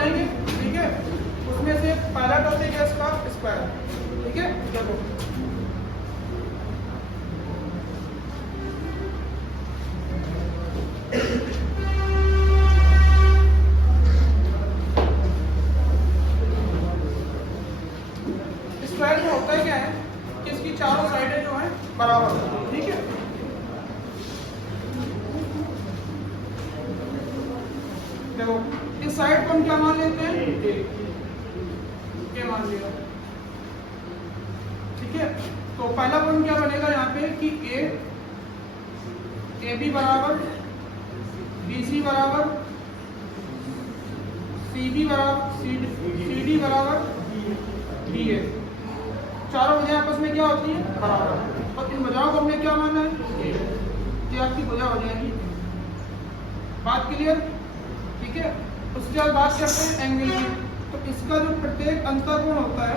बनेंगे, ठीक है। उसमें से पहला टॉपिक है इसका स्क्वायर, ठीक है। देखो स्क्वायर में होता है क्या है कि इसकी चारों साइडें जो है बराबर होती है, ठीक है। देखो इस साइड को हम क्या मान लेते हैं, ए मान लिया, ठीक है। तो पहला पॉइंट क्या बनेगा यहाँ पे कि ए बी बराबर बी सी बराबर सी बी बराबर सी डी बराबर डी ए। चारों भुजाएं आपस में क्या होती हैं, बराबर। और इन भुजाओं को हमने क्या माना है, ये आपकी भुजा हो जाएगी। बात क्लियर, ठीक है। उसके बाद बात करते हैं एंगल की। तो इसका जो प्रत्येक अंतःकोण होता है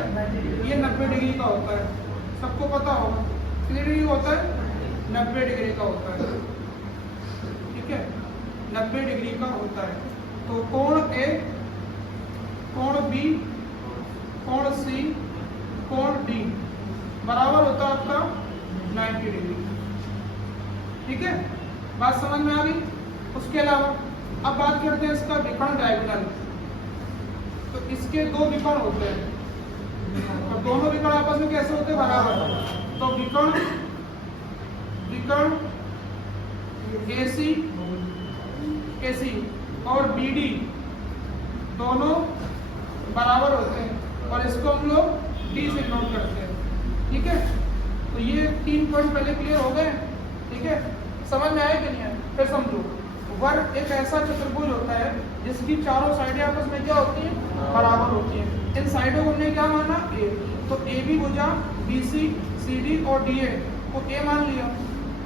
ये 90 डिग्री का होता है, सबको पता होगा। कितनी डिग्री होता है, 90 डिग्री का होता है, ठीक है। 90 डिग्री का होता है। तो कोण ए, कोण बी, कोण सी, कोण डी बराबर होता है आपका 90 डिग्री, ठीक है। बात समझ में आ गई। उसके अलावा अब बात करते हैं इसका विकर्ण डायगोनल। तो इसके दो विकर्ण होते हैं और दोनों विकर्ण आपस में कैसे होते हैं, बराबर। तो विकर्ण AC और BD दोनों बराबर होते हैं और इसको हम लोग D से नोट करते हैं, ठीक है। तो ये 3 पॉइंट पहले क्लियर हो गए, ठीक है। समझ में आए कि नहीं आए, फिर समझो। वर्ग एक ऐसा चतुर्भुज होता है जिसकी चारों साइडें आपस में क्या होती हैं, बराबर होती हैं। इन साइडों को हमने क्या माना, ए। तो ए बी भुजा BC CD और DA को ए मान लिया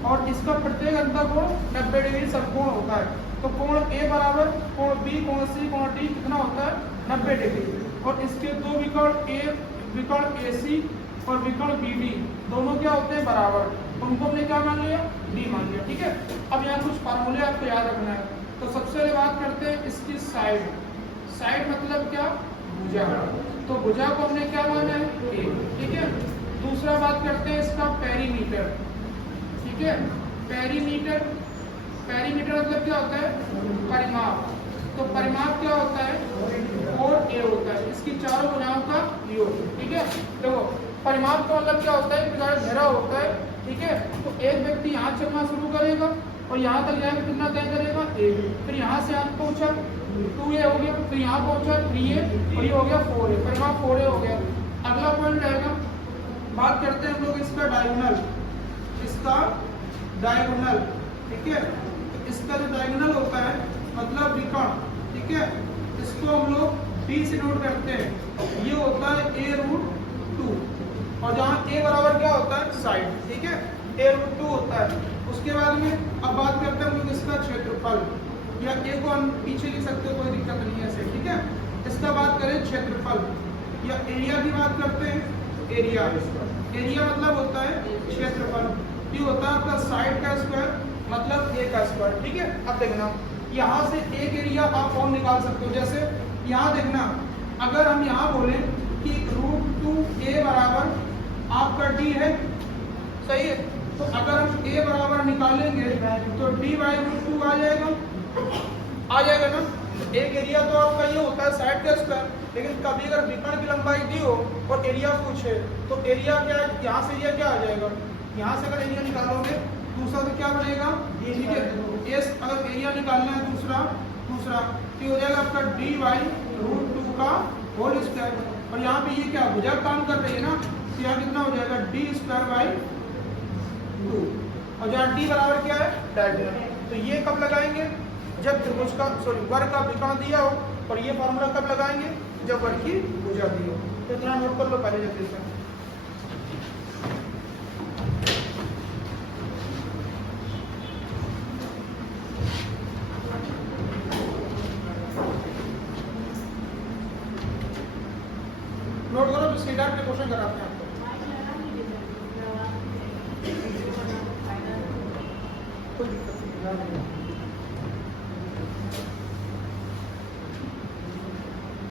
और इसका प्रत्येक अंतःकोण 90 डिग्री समकोण होता है। तो कोण ए बराबर कोण बी, कोण सी, कोण डी कितना होता है, 90 डिग्री। और इसके दो विकर्ण AC और विकर्ण BD दोनों क्या होते हैं, बराबर। उनको हमने क्या मान लिया, डी मान लिया, ठीक है। अब यहाँ कुछ फार्मूले आपको याद रखना है। तो सबसे पहले बात करते हैं इसकी साइड मतलब क्या, भुजा। तो भुजा को हमने क्या माना है, ए, ठीक है। दूसरा बात करते हैं इसका पेरीमीटर, ठीक है। पेरीमीटर मतलब क्या होता है, परिमाप। तो परिमाप क्या होता है, 4a होता है, इसकी चारों भुजाओं का योग, ठीक है। देखो परिमाप का मतलब क्या होता है, घेरा होता है, ठीक है। तो एक व्यक्ति यहाँ चलना शुरू करेगा और यहाँ तक जाएगा, कितना तय करेगा, a। फिर यहाँ से यहाँ पहुँचा 2a हो गया, फिर यहाँ पहुँचा 3a और ये हो गया 4a, परिमाप 4a हो गया। अगला पॉइंट रहेगा, बात करते हैं हम लोग इसका डायगोनल, ठीक है। तो इसका जो डायगोनल होता है मतलब विकर्ण, ठीक है। इसको हम लोग D से नोट करते हैं। ये होता है a√2 और जहाँ a बराबर क्या होता है, साइड, ठीक है। a√2 होता है। उसके बाद में अब बात करते हैं हम लोग इसका क्षेत्रफल, या a को हम पीछे लिख सकते हो, कोई दिक्कत नहीं है ऐसे, ठीक है। इसका बात करें क्षेत्रफल या एरिया की बात करते हैं। एरिया मतलब होता है क्षेत्रफल। ये होता है आपका साइड का स्क्वायर मतलब a का स्क्वायर, ठीक है। अब देखना यहाँ से एक एरिया आप फॉर्म निकाल सकते हो। जैसे यहाँ देखना, अगर हम यहाँ बोले कि √2a बराबर आपका d है, सही है। तो अगर हम a बराबर निकालेंगे तो d/√2 आ जाएगा ना। एक एरिया तो आपका ये होता है साइड का स्क्वायर, लेकिन कभी अगर विकर्ण की लंबाई दी हो और एरिया पूछे तो एरिया क्या, यहाँ से एरिया क्या आ जाएगा, यहाँ से अगर एरिया निकालोगे दूसरा तो क्या बनेगा, ठीक है। अगर एरिया निकालना है दूसरा तो हो जाएगा आपका d/√2 का होल स्क्वायर। और यहाँ पे ये क्या भुजा काम कर रही है ना, तो यहाँ कितना हो जाएगा d²/2। और जहाँ d बराबर क्या है, डायगोनल। तो ये कब लगाएंगे, जब त्रिभुज का वर्ग का विकर्ण दिया हो। और ये फॉर्मूला कब लगाएंगे, जब वर्ग की भुजा दी हो। तो इतना नोट कर लो पहले जल्दी से। नोट करो, सीधा के क्वेश्चन कराते हैं आपको, कोई दिक्कत नहीं।